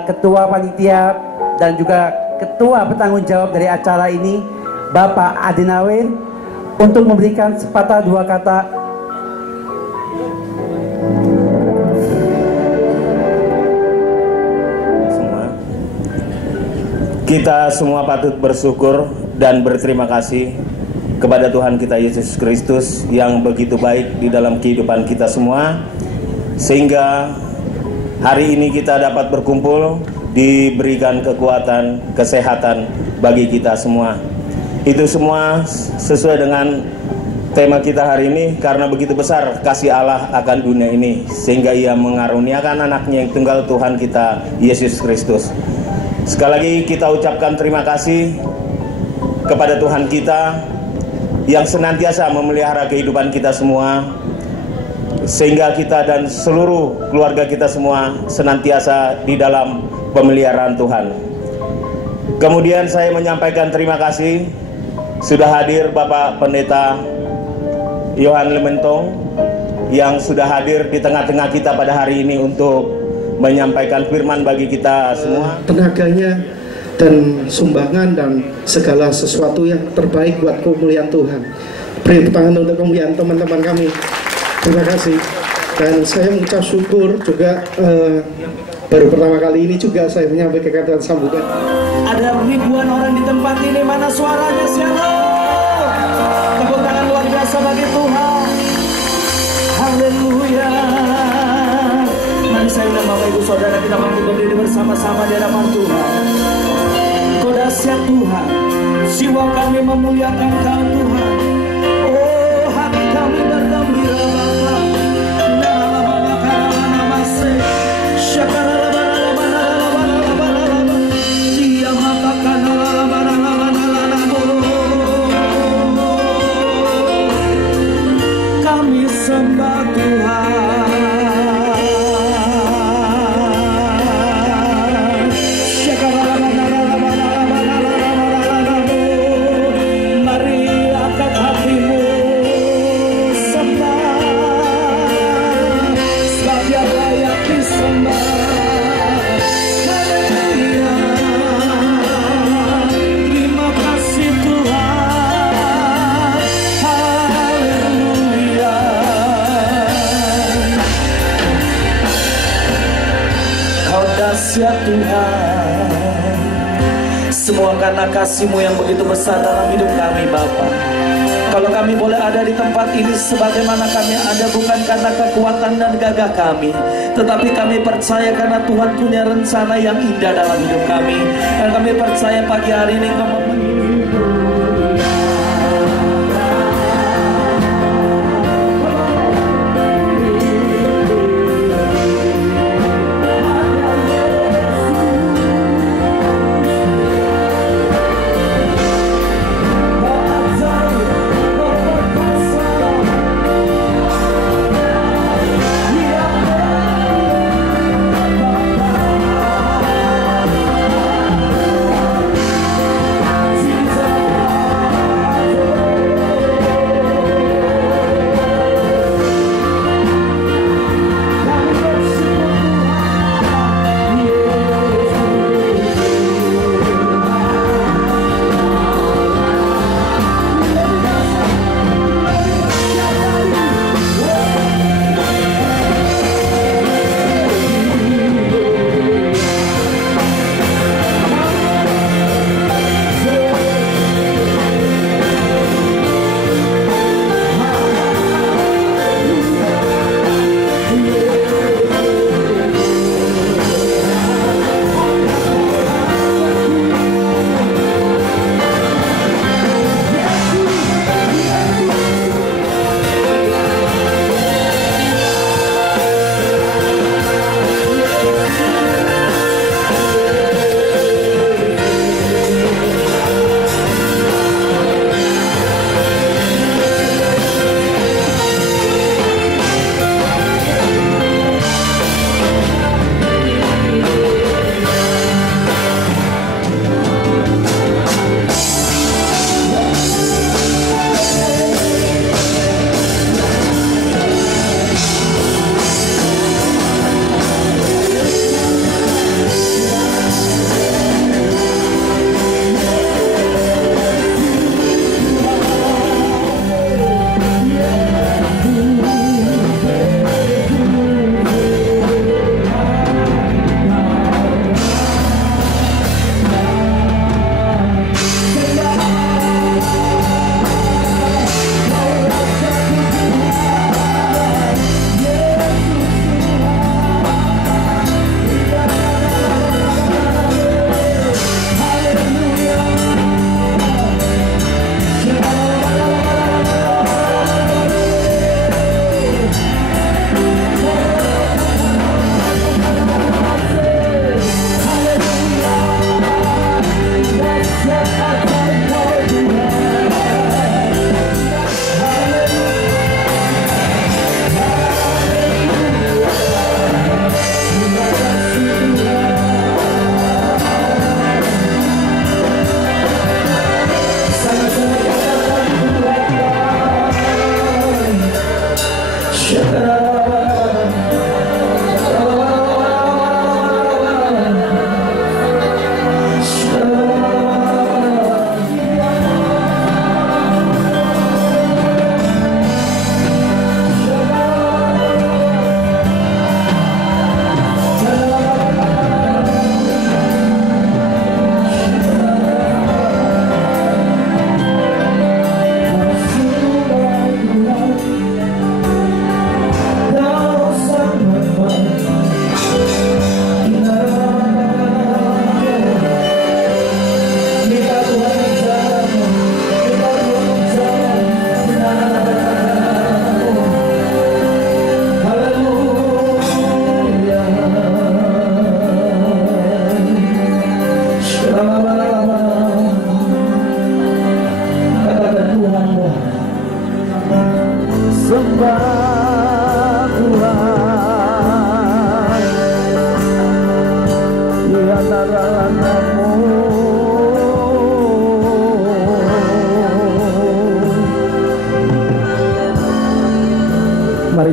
kepada Ketua Panitia dan juga Ketua Bertanggung Jawab dari acara ini, Bapak Adinawir, untuk memberikan sepatah dua kata. Kita semua patut bersyukur dan berterima kasih kepada Tuhan kita Yesus Kristus yang begitu baik di dalam kehidupan kita semua, sehingga hari ini kita dapat berkumpul, diberikan kekuatan, kesehatan bagi kita semua. Itu semua sesuai dengan tema kita hari ini, karena begitu besar kasih Allah akan dunia ini, sehingga Ia mengaruniakan anaknya yang tunggal, Tuhan kita Yesus Kristus. Sekali lagi kita ucapkan terima kasih kepada Tuhan kita yang senantiasa memelihara kehidupan kita semua, sehingga kita dan seluruh keluarga kita semua senantiasa di dalam pemeliharaan Tuhan. Kemudian saya menyampaikan terima kasih sudah hadir Bapak Pendeta Yohan Lementong yang sudah hadir di tengah-tengah kita pada hari ini untuk menyampaikan firman bagi kita semua. Tenaganya dan sumbangan dan segala sesuatu yang terbaik buat kemuliaan Tuhan. Beri tepuk tangan untuk kemuliaan teman-teman kami. Terima kasih. Dan saya mengucap syukur juga, baru pertama kali ini juga saya menyampaikan kata sambutan. Ada ribuan orang di tempat ini, mana suaranya Shalom? Tepuk tangan luar biasa bagi Tuhan. Haleluya. Mari saya dan Bapak Ibu Saudara kita mampu berdiri bersama-sama di hadapan Tuhan. Kau dahsyat Tuhan, jiwa kami memuliakan Kau Tuhan. Oh, hati kami bergembira Bapa. Kami sembah Tuhan. Ya Tuhan, semua karena kasih-Mu yang begitu besar dalam hidup kami Bapa. Kalau kami boleh ada di tempat ini sebagaimana kami ada, bukan karena kekuatan dan gagah kami, tetapi kami percaya karena Tuhan punya rencana yang indah dalam hidup kami. Dan kami percaya pagi hari ini Kau Jesus.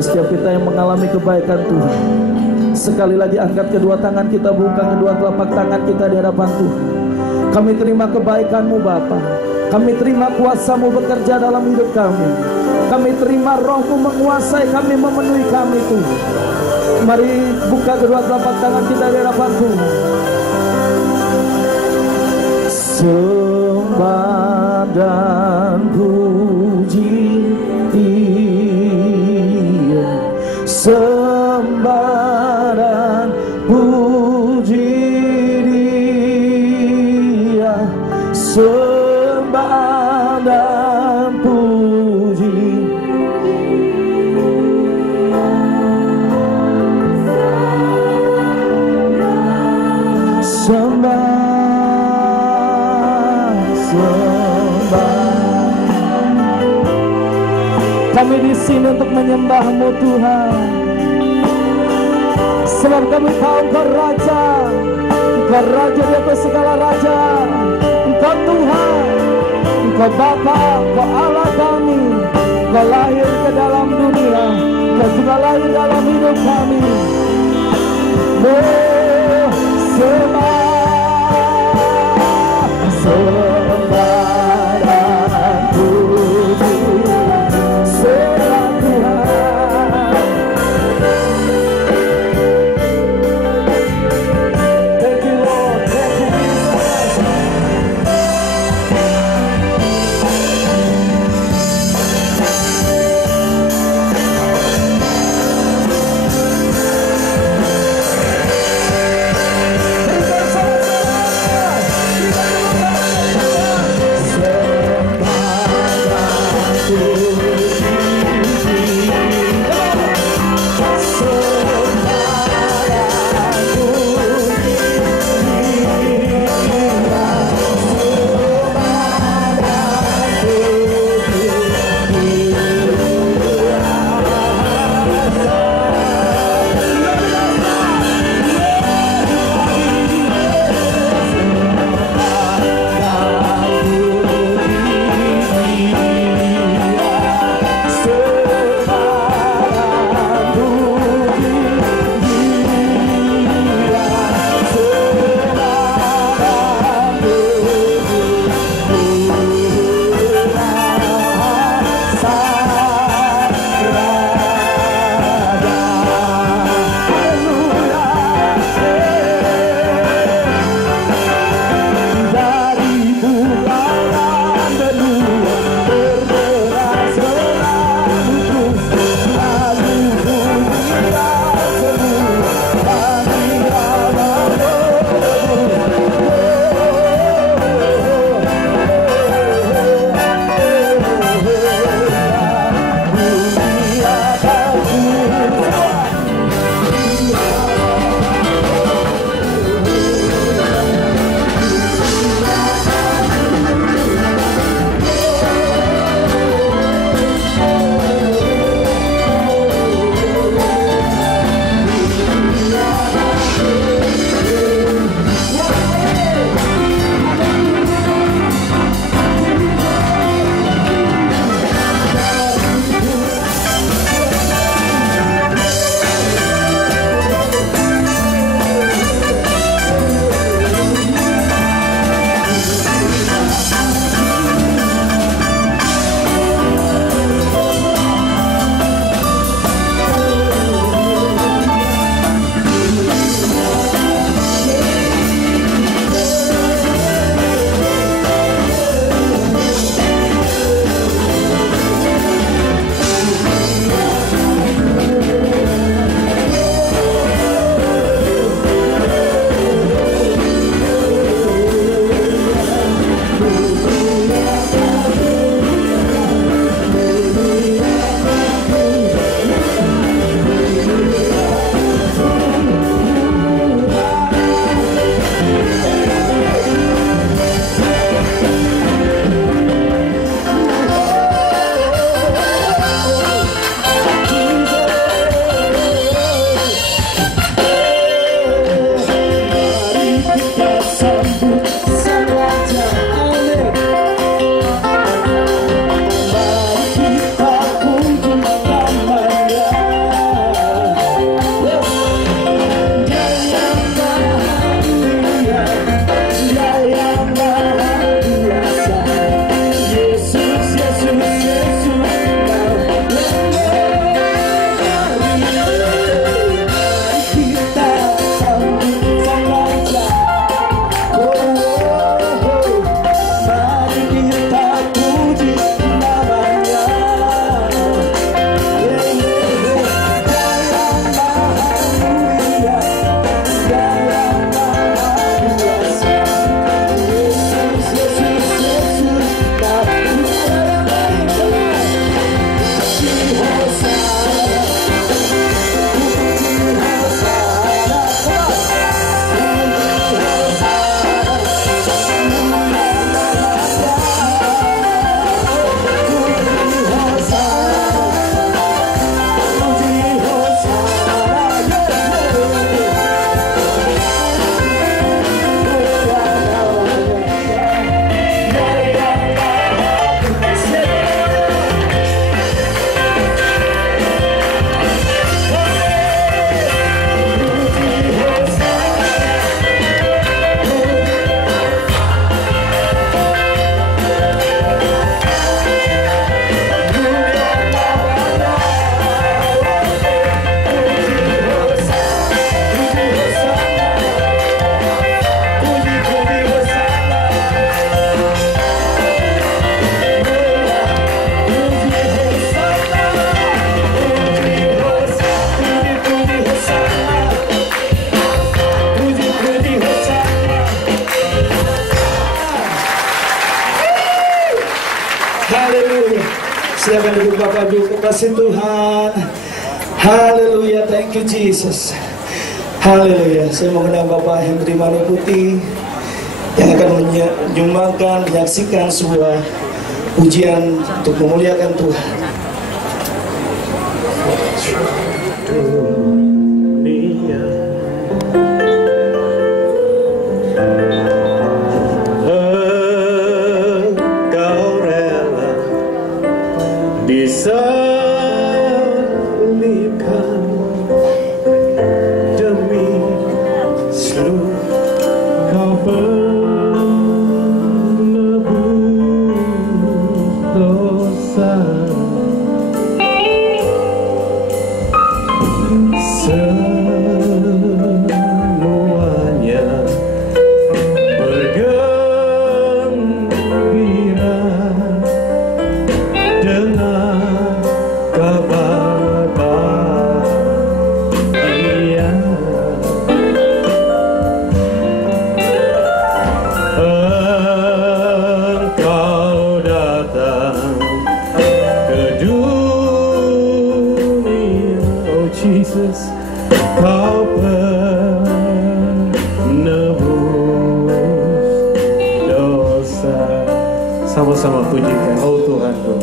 setiap kita yang mengalami kebaikan Tuhan. Sekali lagi angkat kedua tangan kita, buka kedua telapak tangan kita di hadapan Tuhan. Kami terima kebaikan-Mu Bapa. Kami terima kuasa-Mu bekerja dalam hidup kami. Kami terima Roh-Mu menguasai kami, memenuhi kami Tuhan. Mari buka kedua telapak tangan kita di hadapan Tuhan. Sembah dan puji Dia, sembah dan puji Dia, sembah dan puji. Kami di sini untuk menyembah-Mu Tuhan, sebab kami tahu Engkau Raja, Engkau Raja di atas segala raja, Engkau Tuhan, Engkau Bapa, Engkau Allah kami. Engkau lahir ke dalam dunia, Engkau juga lahir dalam hidup kami. Haleluya. Silakan duduk Bapak Ibu, kekasih Tuhan. Haleluya, thank you Jesus. Haleluya. Saya mengundang Bapak Hendri Maniputi yang akan menyumbangkan, menyaksikan sebuah ujian untuk memuliakan Tuhan. Disalibkan demi seluruh kau penebus dosa. Semuanya bergembira dengan kabar bahagia. Engkau datang ke dunia, oh Jesus, kau penebus dosa. Sama-sama pujikan, oh Tuhanku.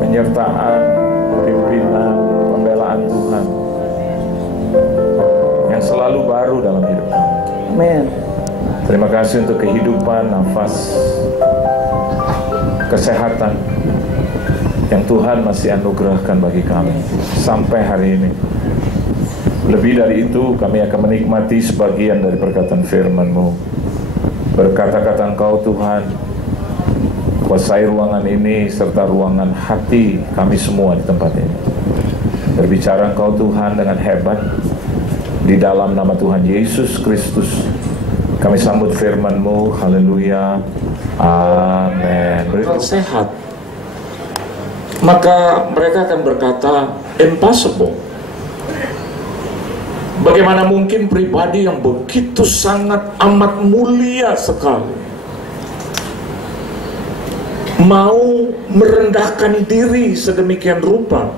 Penyertaan, pimpinan, pembelaan Tuhan yang selalu baru dalam hidup kami. Amin. Terima kasih untuk kehidupan, nafas, kesehatan yang Tuhan masih anugerahkan bagi kami sampai hari ini. Lebih dari itu, kami akan menikmati sebagian dari perkataan firman-Mu. Berkata-kata Engkau Tuhan, kuasai ruangan ini serta ruangan hati kami semua di tempat ini. Berbicara Engkau Tuhan dengan hebat. Di dalam nama Tuhan Yesus Kristus kami sambut firman-Mu. Haleluya. Amin. Sehat, maka mereka akan berkata impossible. Bagaimana mungkin pribadi yang begitu sangat amat mulia sekali mau merendahkan diri sedemikian rupa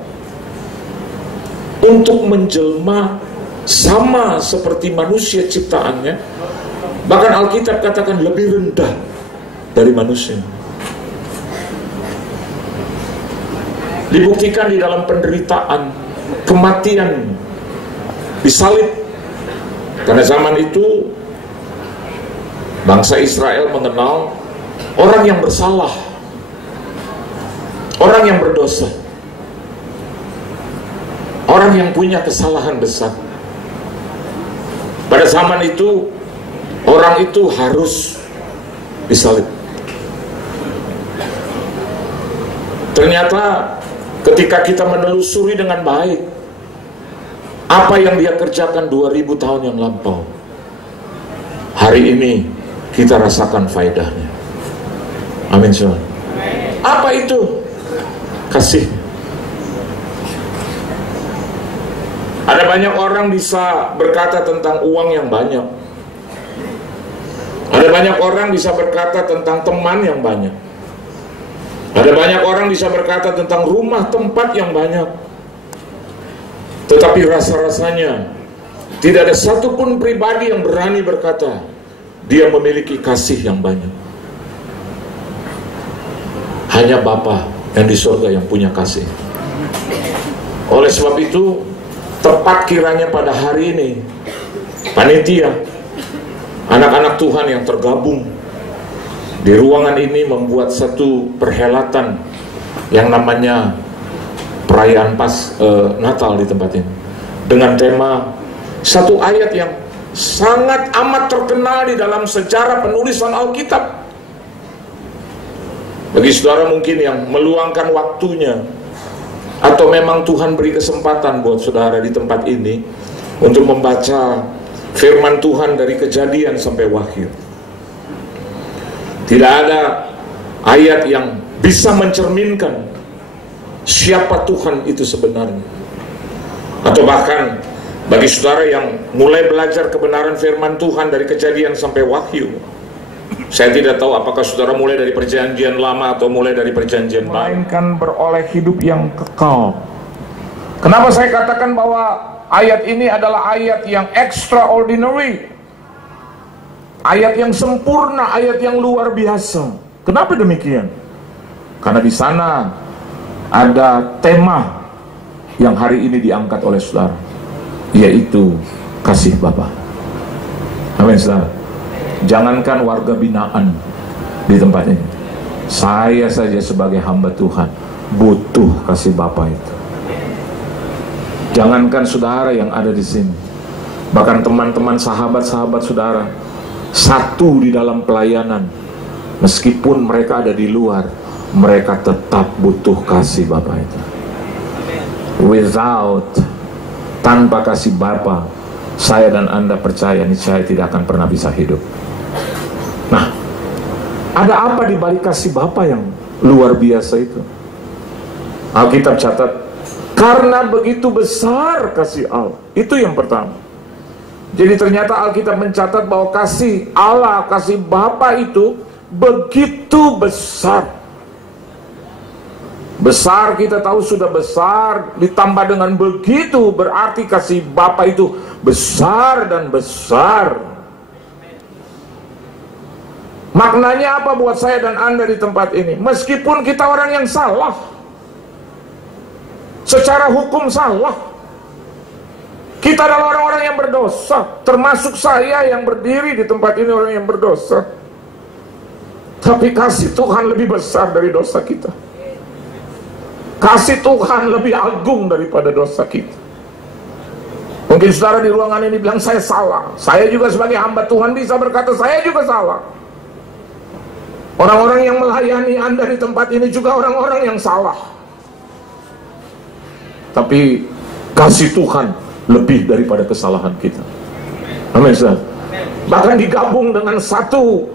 untuk menjelma sama seperti manusia ciptaannya, bahkan Alkitab katakan lebih rendah dari manusia. Dibuktikan di dalam penderitaan, kematian, disalib. Karena zaman itu bangsa Israel mengenal orang yang bersalah, orang yang berdosa, orang yang punya kesalahan besar. Pada zaman itu orang itu harus disalib. Ternyata ketika kita menelusuri dengan baik apa yang dia kerjakan 2000 tahun yang lampau, hari ini kita rasakan faedahnya. Amin saudara. Apa itu? Kasih. Ada banyak orang bisa berkata tentang uang yang banyak. Ada banyak orang bisa berkata tentang teman yang banyak. Ada banyak orang bisa berkata tentang rumah tempat yang banyak. Tetapi rasa-rasanya tidak ada satupun pribadi yang berani berkata dia memiliki kasih yang banyak. Hanya Bapa yang di surga yang punya kasih. Oleh sebab itu, tepat kiranya pada hari ini panitia, anak-anak Tuhan yang tergabung di ruangan ini membuat satu perhelatan yang namanya perayaan Natal di tempat ini, dengan tema satu ayat yang sangat amat terkenal di dalam sejarah penulisan Alkitab. Bagi saudara mungkin yang meluangkan waktunya, atau memang Tuhan beri kesempatan buat saudara di tempat ini untuk membaca firman Tuhan dari Kejadian sampai Wahyu, tidak ada ayat yang bisa mencerminkan siapa Tuhan itu sebenarnya. Atau bahkan bagi saudara yang mulai belajar kebenaran firman Tuhan dari Kejadian sampai Wahyu, saya tidak tahu apakah saudara mulai dari perjanjian lama atau mulai dari perjanjian baru, melainkan beroleh hidup yang kekal. Kenapa saya katakan bahwa ayat ini adalah ayat yang extraordinary, ayat yang sempurna, ayat yang luar biasa. Kenapa demikian? Karena di sana ada tema yang hari ini diangkat oleh saudara, yaitu kasih Bapa. Amin saudara. Jangankan warga binaan di tempat ini, saya saja sebagai hamba Tuhan butuh kasih Bapa itu. Jangankan saudara yang ada di sini, bahkan teman-teman sahabat-sahabat saudara satu di dalam pelayanan, meskipun mereka ada di luar, mereka tetap butuh kasih Bapa itu. Tanpa kasih Bapa, saya dan Anda percaya niscaya tidak akan pernah bisa hidup. Nah, ada apa di balik kasih Bapa yang luar biasa itu? Alkitab catat, karena begitu besar kasih Allah. Itu yang pertama. Jadi ternyata Alkitab mencatat bahwa kasih Allah, kasih Bapa itu begitu besar. Besar kita tahu sudah besar, ditambah dengan begitu berarti kasih Bapa itu besar dan besar. Maknanya apa buat saya dan Anda di tempat ini? Meskipun kita orang yang salah, secara hukum salah, kita adalah orang-orang yang berdosa, termasuk saya yang berdiri di tempat ini orang yang berdosa. Tapi kasih Tuhan lebih besar dari dosa kita. Kasih Tuhan lebih agung daripada dosa kita. Mungkin saudara di ruangan ini bilang saya salah. Saya juga sebagai hamba Tuhan bisa berkata saya juga salah. Orang-orang yang melayani Anda di tempat ini juga orang-orang yang salah. Tapi kasih Tuhan lebih daripada kesalahan kita. Amin. Bahkan digabung dengan satu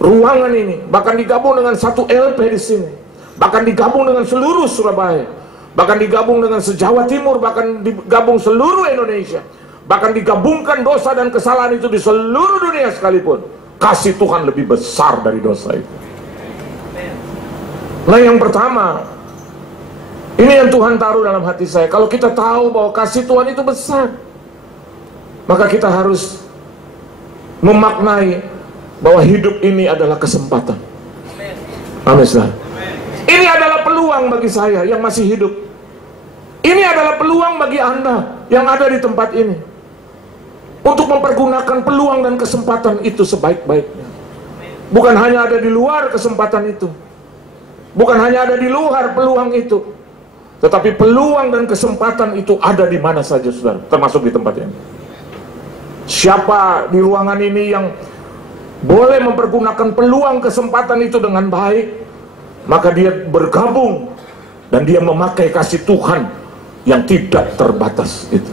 ruangan ini, bahkan digabung dengan satu LP di sini, bahkan digabung dengan seluruh Surabaya, bahkan digabung dengan se-Jawa Timur, bahkan digabung seluruh Indonesia, bahkan digabungkan dosa dan kesalahan itu di seluruh dunia sekalipun. Kasih Tuhan lebih besar dari dosa itu. Nah, yang pertama, ini yang Tuhan taruh dalam hati saya. Kalau kita tahu bahwa kasih Tuhan itu besar, maka kita harus memaknai bahwa hidup ini adalah kesempatan. Amin. Ini adalah peluang bagi saya yang masih hidup. Ini adalah peluang bagi Anda yang ada di tempat ini, untuk mempergunakan peluang dan kesempatan itu sebaik-baiknya. Bukan hanya ada di luar kesempatan itu, bukan hanya ada di luar peluang itu, tetapi peluang dan kesempatan itu ada di mana saja saudara, termasuk di tempat ini. Siapa di ruangan ini yang boleh mempergunakan peluang kesempatan itu dengan baik, maka dia bergabung dan dia memakai kasih Tuhan yang tidak terbatas itu.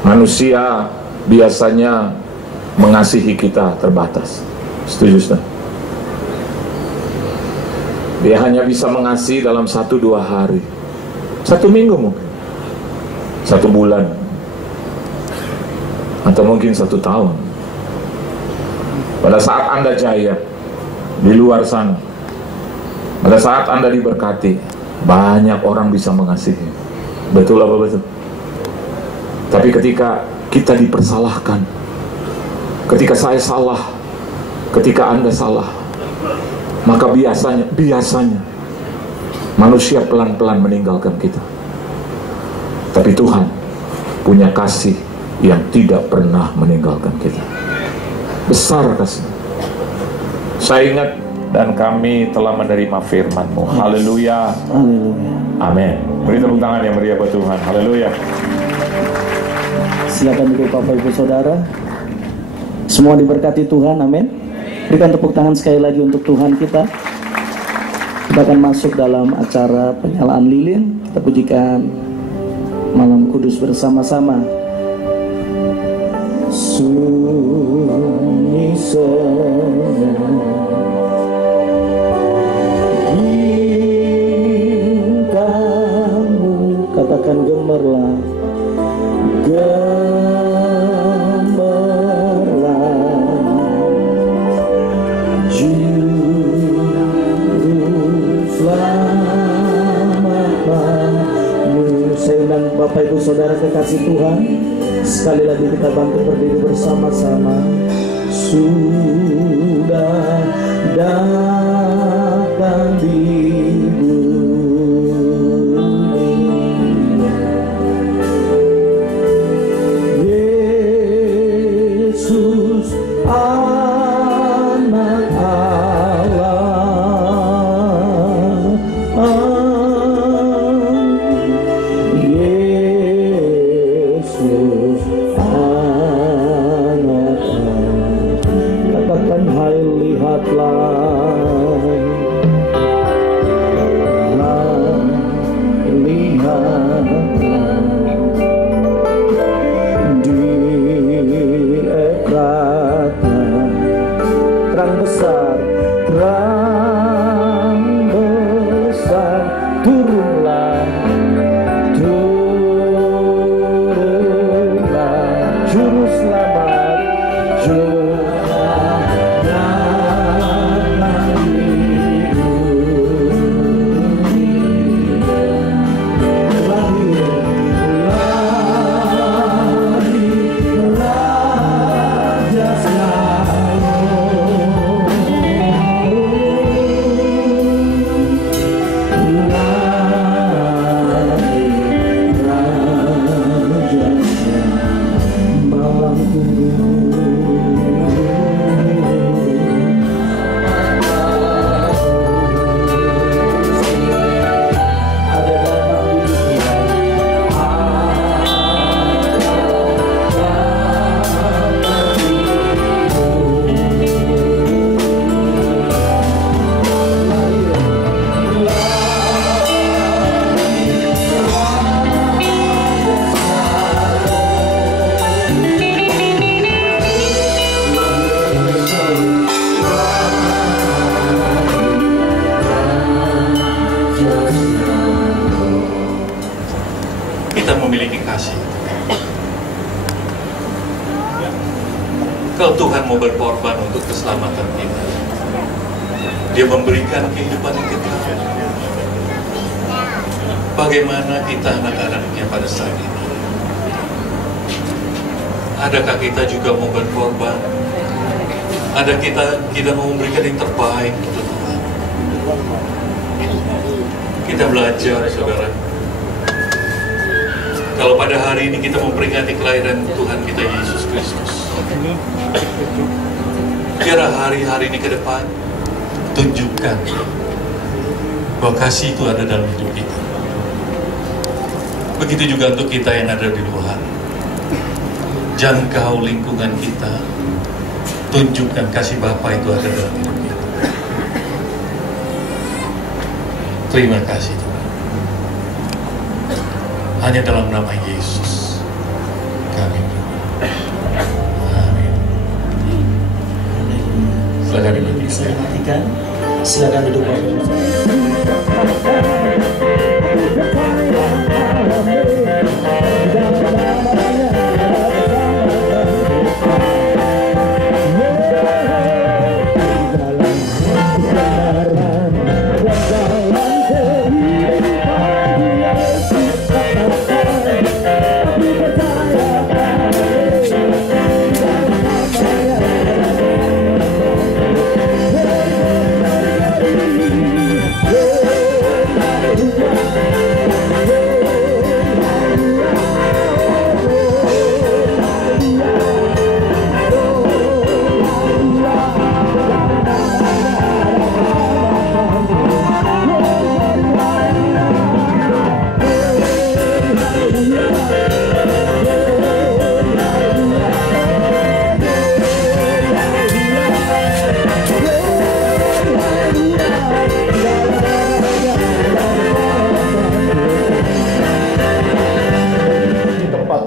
Manusia biasanya mengasihi kita terbatas. Setuju, Ustaz? Dia hanya bisa mengasihi dalam 1-2 hari, 1 minggu mungkin, 1 bulan, atau mungkin 1 tahun. Pada saat Anda jaya di luar sana, pada saat Anda diberkati, banyak orang bisa mengasihi. Betul apa betul? Tapi ketika kita dipersalahkan, ketika saya salah, ketika Anda salah, maka biasanya manusia pelan-pelan meninggalkan kita. Tapi Tuhan punya kasih yang tidak pernah meninggalkan kita. Besar kasih. Saya ingat, dan kami telah menerima firman-Mu. Haleluya. Amin. Beri tepuk tangan yang meriah buat Tuhan. Haleluya. Silakan duduk Bapak Ibu Saudara. Semua diberkati Tuhan, amin. Berikan tepuk tangan sekali lagi untuk Tuhan kita. Kita akan masuk dalam acara penyalaan lilin. Kita pujikan Malam Kudus bersama-sama. Sunyi bintangmu, katakan gemerlap, Bapak Ibu Saudara kekasih Tuhan, sekali lagi kita bangkit berdiri bersama-sama. Sudah datang di bumi Yesus Anak Allah. Kalau Tuhan mau berkorban untuk keselamatan kita, Dia memberikan kehidupan yang kekal. Bagaimana kita anak-anaknya pada saat ini? Adakah kita juga mau berkorban? Ada kita mau memberikan yang terbaik untuk Tuhan? Kita belajar, saudara. Kalau pada hari ini kita memperingati kelahiran Tuhan kita Yesus Kristus, biarlah hari-hari ini ke depan tunjukkan bahwa kasih itu ada dalam hidup kita. Begitu juga untuk kita yang ada di luar. Jangkau lingkungan kita, tunjukkan kasih Bapa itu ada dalam hidup kita. Terima kasih Tuhan. Hanya dalam nama Yesus kami berdoa. Amin. Silakan duduk. Saya matikan. Silakan duduk Bapak.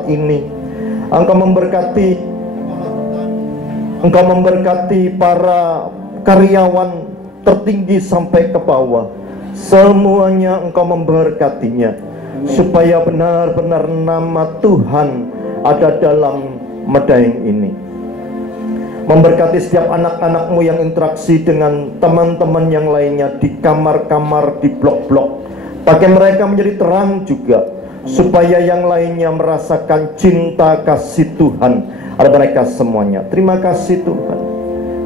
Ini Engkau memberkati para karyawan tertinggi sampai ke bawah, semuanya Engkau memberkatinya, supaya benar-benar nama Tuhan ada dalam Medaeng ini. Memberkati setiap anak-anakmu yang interaksi dengan teman-teman yang lainnya di kamar-kamar, di blok-blok, pakai mereka menjadi terang juga, supaya yang lainnya merasakan cinta kasih Tuhan ada mereka semuanya. Terima kasih Tuhan,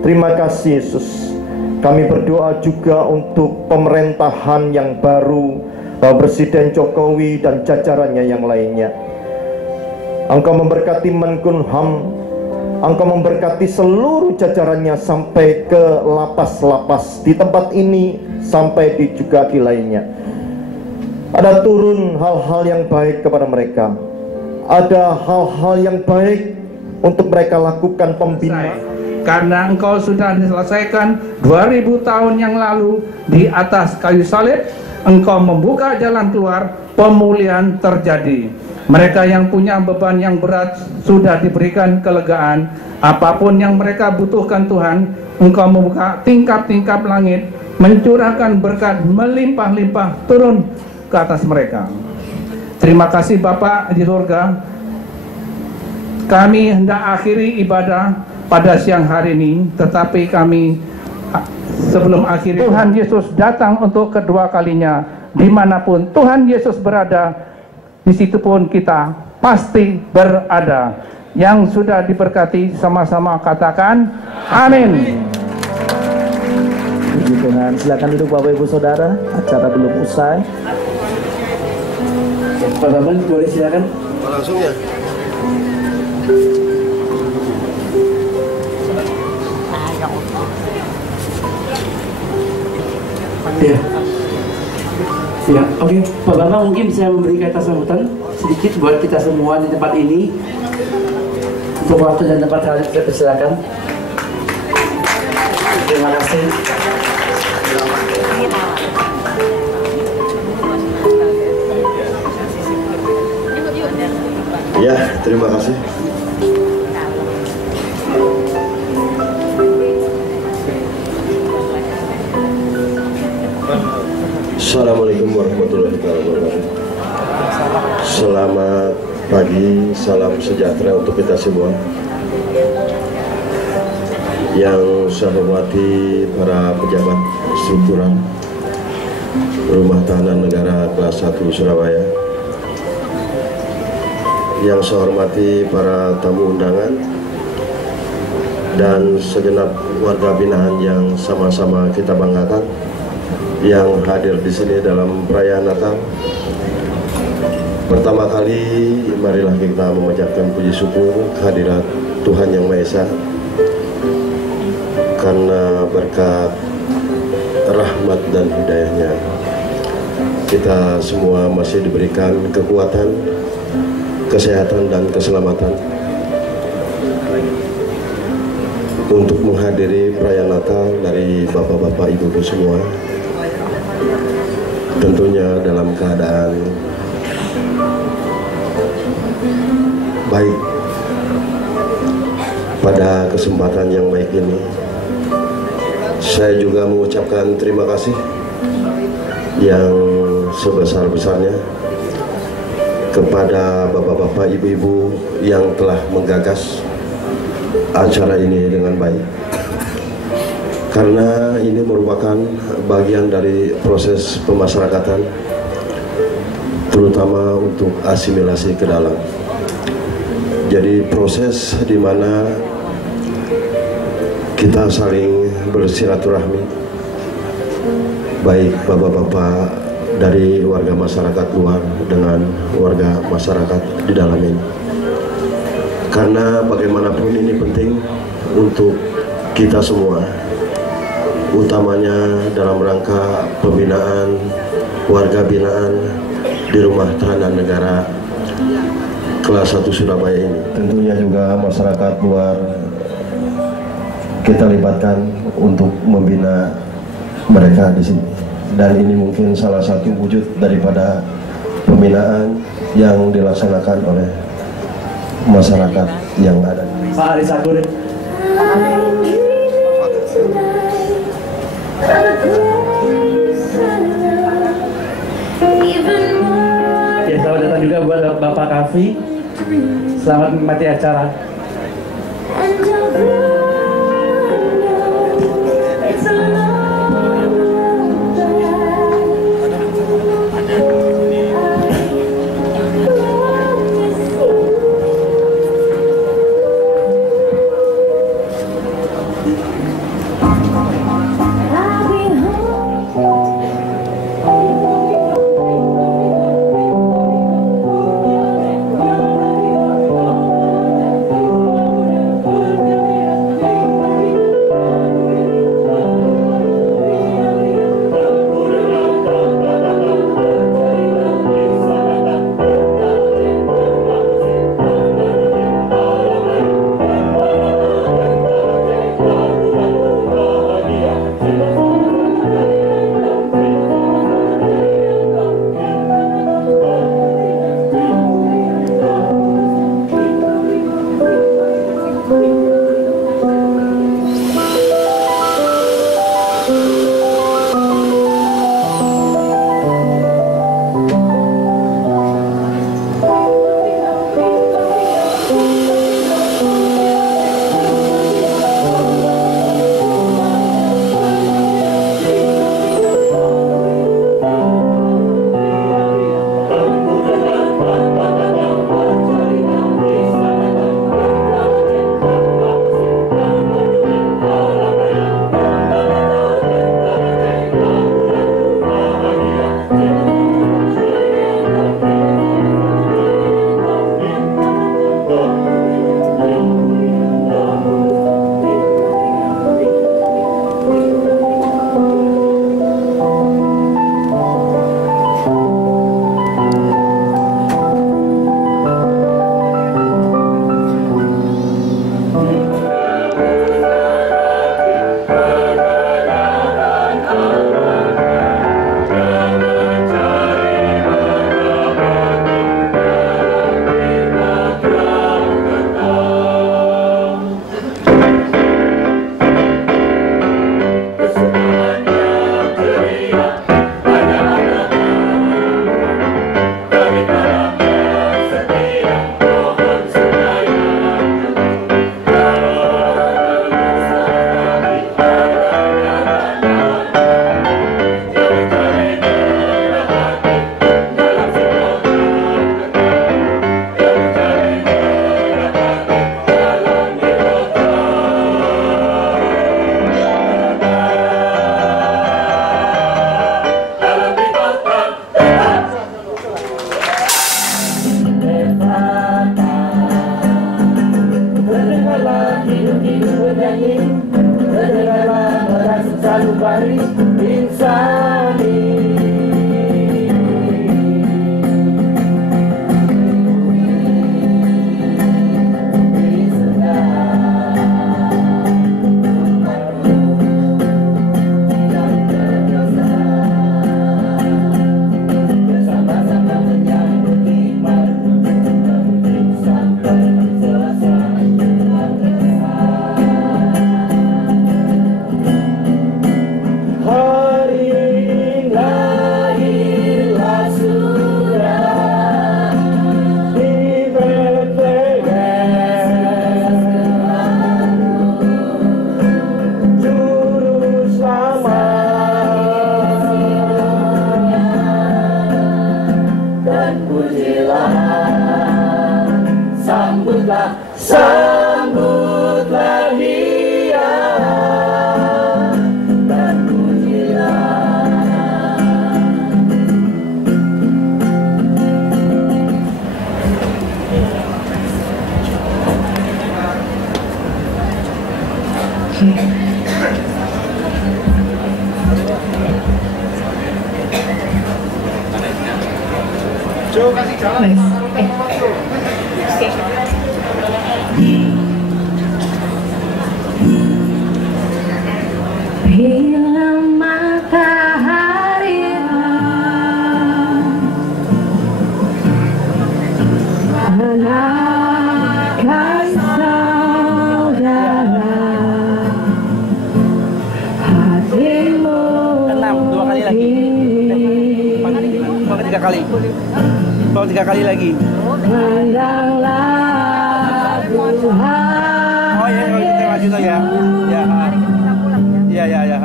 terima kasih Yesus. Kami berdoa juga untuk pemerintahan yang baru, Presiden Jokowi dan jajarannya yang lainnya. Engkau memberkati Menkumham, Engkau memberkati seluruh jajarannya sampai ke lapas-lapas di tempat ini sampai juga di lainnya. Ada turun hal-hal yang baik kepada mereka. Ada hal-hal yang baik untuk mereka lakukan pembinaan. Karena Engkau sudah diselesaikan 2000 tahun yang lalu di atas kayu salib, Engkau membuka jalan keluar, pemulihan terjadi. Mereka yang punya beban yang berat sudah diberikan kelegaan. Apapun yang mereka butuhkan Tuhan, Engkau membuka tingkap-tingkap langit, mencurahkan berkat melimpah-limpah turun ke atas mereka. Terima kasih Bapa di surga. Kami hendak akhiri ibadah pada siang hari ini, tetapi kami sebelum akhir Tuhan Yesus datang untuk kedua kalinya. Dimanapun Tuhan Yesus berada, di situ pun kita pasti berada. Yang sudah diberkati sama-sama katakan amin. Puji Tuhan. Silakan duduk Bapak Ibu Saudara, acara belum usai. Pak Bambang boleh silakan. Langsung ya. Ya. Ya, oke. Pak Bambang mungkin bisa memberi kata sambutan sedikit buat kita semua di tempat ini. Untuk waktu dan tempat kalian kita persilakan. Terima kasih. Ya, terima kasih. Assalamualaikum warahmatullahi wabarakatuh. Selamat pagi, salam sejahtera untuk kita semua. Yang saya hormati para pejabat struktural Rumah Tahanan Negara kelas 1 Surabaya. Yang saya hormati para tamu undangan dan segenap warga binaan yang sama-sama kita banggakan yang hadir di sini dalam perayaan Natal. Pertama kali marilah kita memanjatkan puji syukur kehadirat Tuhan Yang Maha Esa, karena berkat rahmat dan hidayahnya kita semua masih diberikan kekuatan, kesehatan dan keselamatan untuk menghadiri perayaan Natal dari bapak-bapak ibu-ibu semua. tentunya dalam keadaan baik. Pada kesempatan yang baik ini, saya juga mengucapkan terima kasih yang sebesar-besarnya kepada bapak-bapak, ibu-ibu yang telah menggagas acara ini dengan baik, karena ini merupakan bagian dari proses pemasyarakatan, terutama untuk asimilasi ke dalam. Jadi proses di mana kita saling bersilaturahmi, baik bapak-bapak dari warga masyarakat luar dengan warga masyarakat di dalam ini. Karena bagaimanapun ini penting untuk kita semua, utamanya dalam rangka pembinaan warga binaan di Rumah Tahanan Negara kelas 1 Surabaya ini. Tentunya juga masyarakat luar kita libatkan untuk membina mereka di sini. Dan ini mungkin salah satu wujud daripada pembinaan yang dilaksanakan oleh masyarakat yang ada. Pak Aris Agur. Ya, selamat datang juga buat Bapak Kavi. Selamat menikmati acara. pujilah, sambutlah, sambutlah Dia, dan pujilah. Jo, kasih jalan. Bila matahari menaikkan saudara, hatimu 2 kali lagi. 3 kali. 3 kali lagi. Pandanglah Tuhan. Oh ya, kita maju tuh ya. Ya. Iya, ya, ya.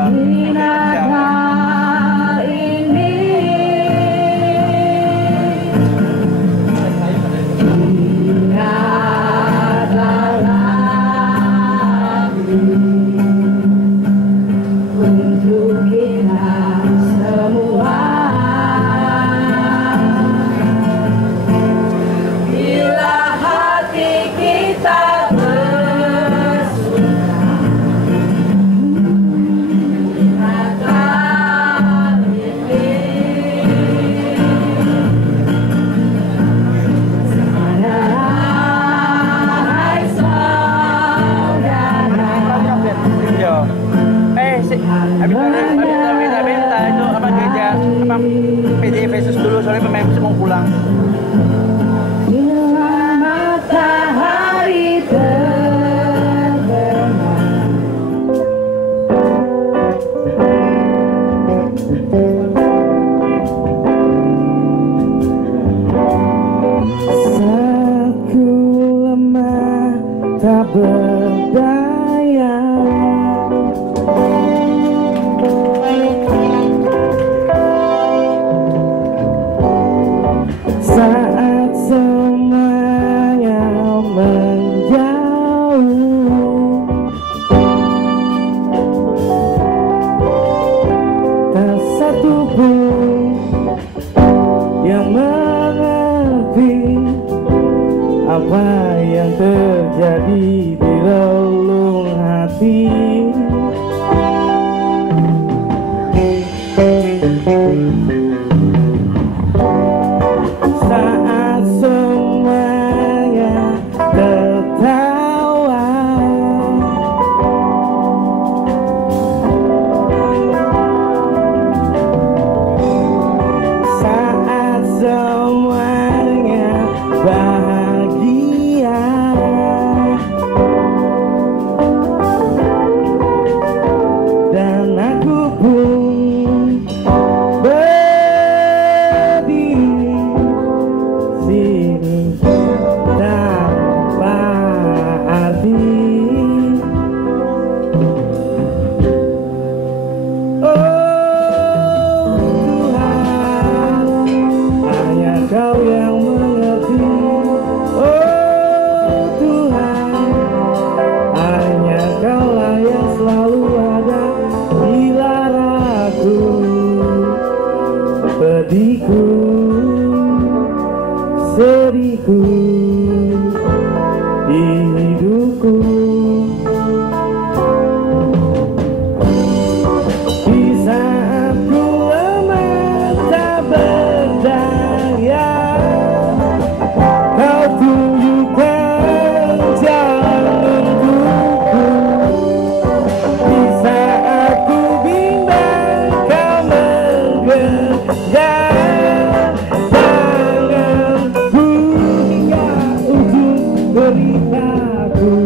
Untuk kita semua, bila hati kita bersuka, kata mimpi saudara, hai saudara. Minta itu apa gereja apa PJ Efesus dulu soalnya pemain mau pulang. Bila matahari terbenam, saat ku lemah tak berdaya, saat semuanya menjauh, tak satu pun yang mengerti apa yang terjadi di relung hati. Saat semuanya tertawa, saat semuanya bahagia, dan aku pun berdiri sini tanpa arti. Oh Tuhan, hanya Kau yang mengerti. Oh Tuhan, hanya Kaulah yang selalu ada bila ragu, pedihku, sedihku, di hidupku. Di saat ku lemah tak berdaya, Kau tunjukkan jalan untukku. Di saat ku bimbang, Kau menggenggam tanganku hingga ujung deritaku.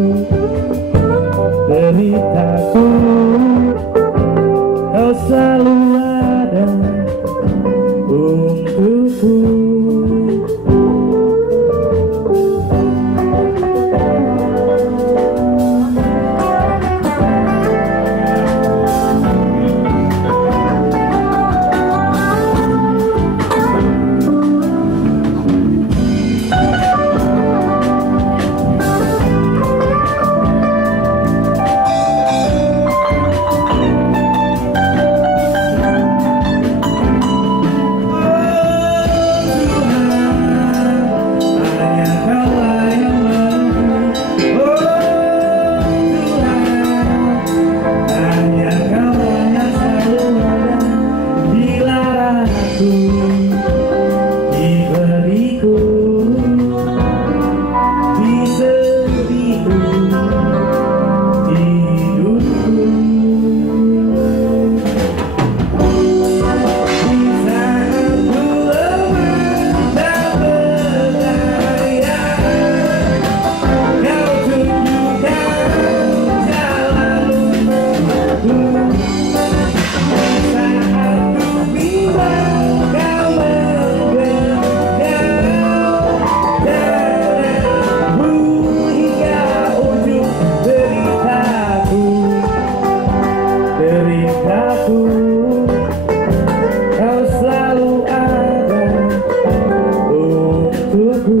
Bisa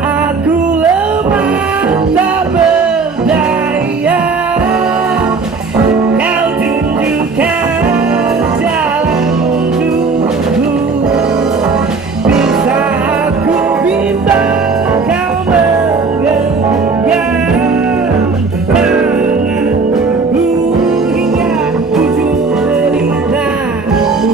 aku lemah tak berdaya, kau tunjukkan jalan untukku. Bisa aku bimbang, kau menggenggam tanganku hingga ujung deritaku.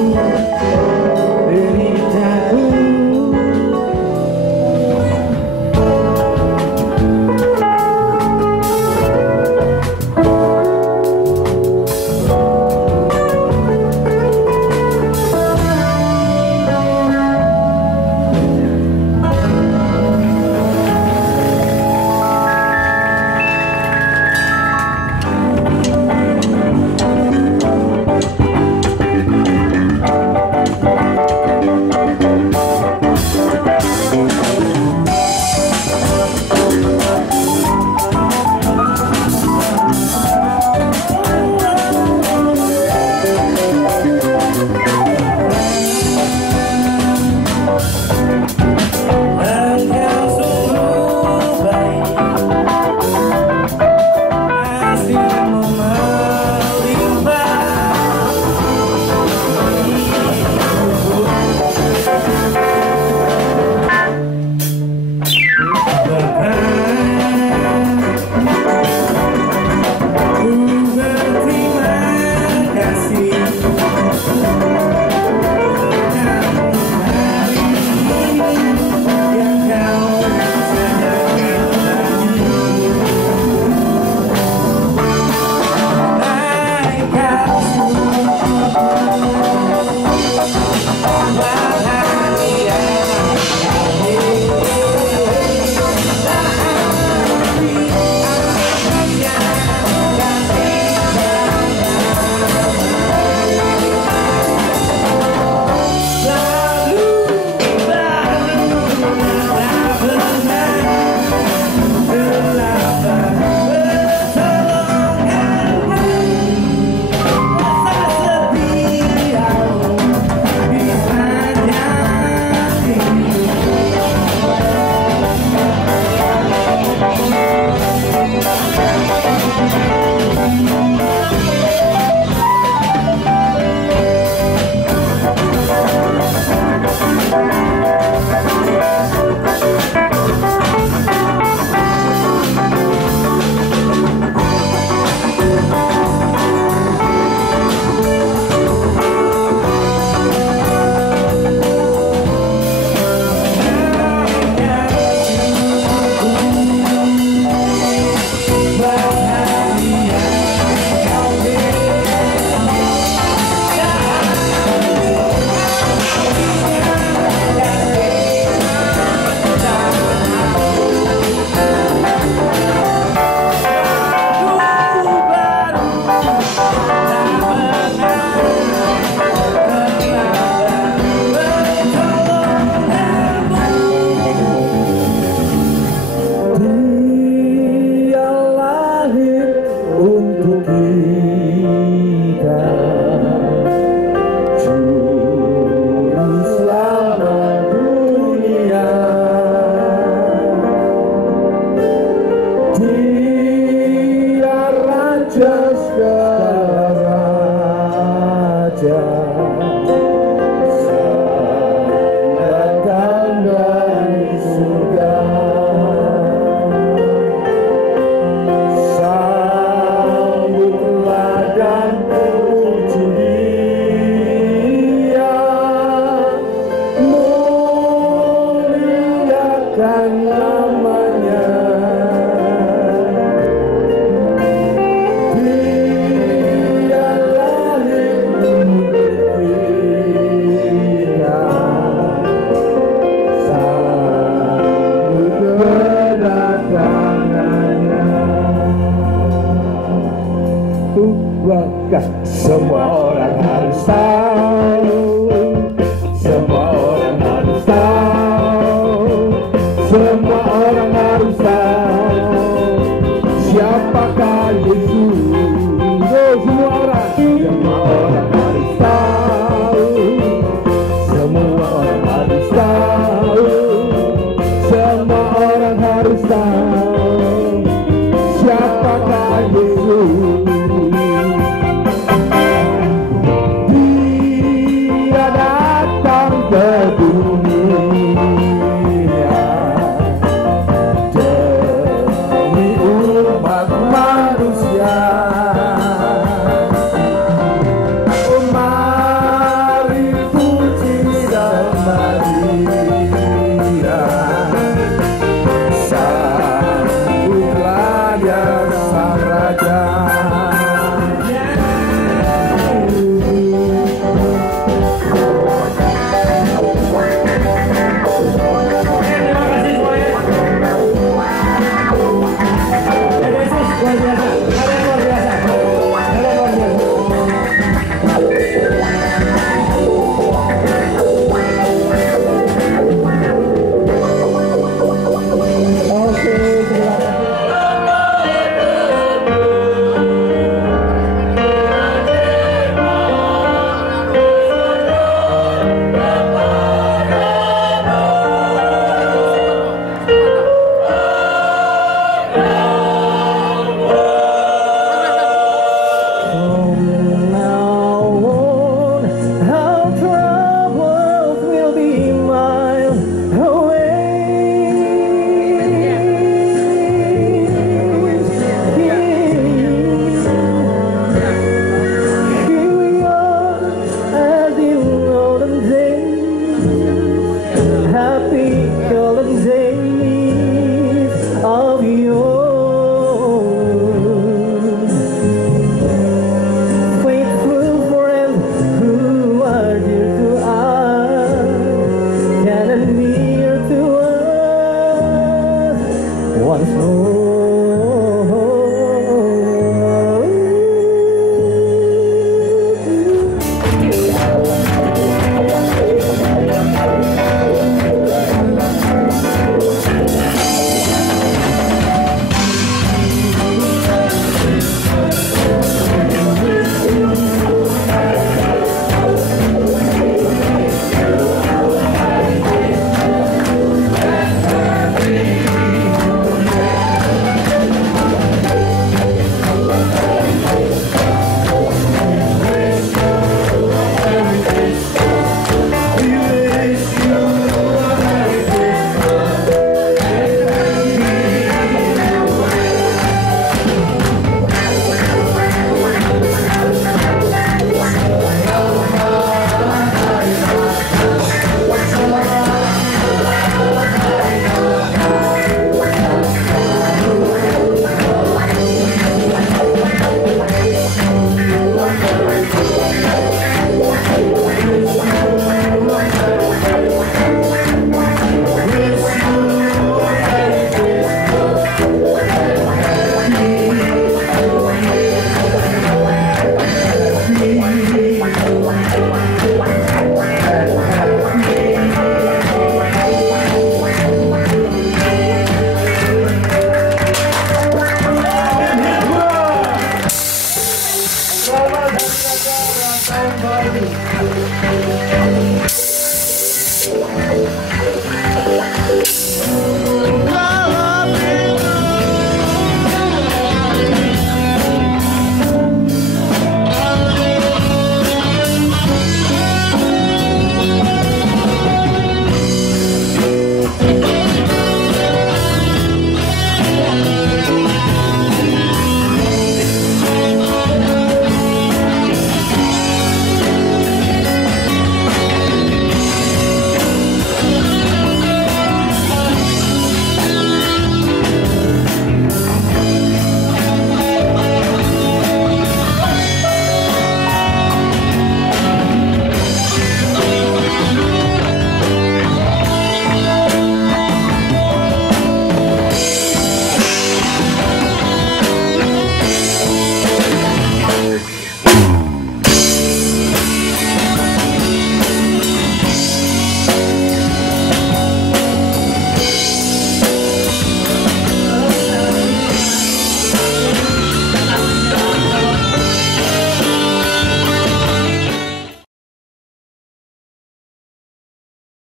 Bahkan